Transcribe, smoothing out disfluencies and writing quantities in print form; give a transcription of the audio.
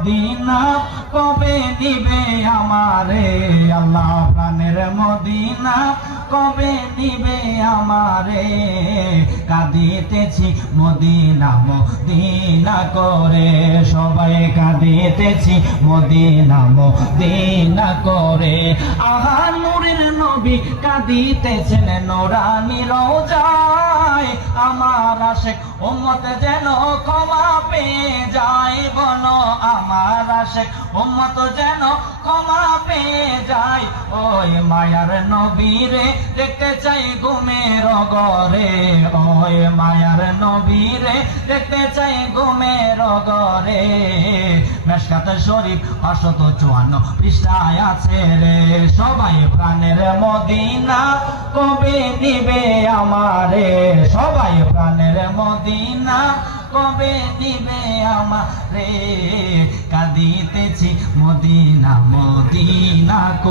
Medina কবে নিবে আমারে আল্লাহ প্রাণের মদিনা কবে নিবে আমারে কাঁদিতেছি মদিনা মদিনা করে সবাই কাঁদিতেছি মদিনা মদিনা করে আহা নূরের নবী কাঁদিতেছেন নূরানি রওজায় আমার আশিক উম্মত যেন ক্ষমা পেয়ে যায় বলো আমার আশিক উম্মত যেন ক্ষমা পেয়ে যায় ওই মায়ার নবীরে দেখতে চাই ঘুমের ঘরে ওই মায়ার নবীরে দেখতে চাই ঘুমের ঘরে মেশকাত শরীফ 554 পৃষ্ঠায় আছে রে সবাই প্রাণের মদিনা কবে নিবে আমারে সবাই প্রাণের মদিনা কবে নিবে আমারে কাঁদিতেছি মদিনা মদিনা করে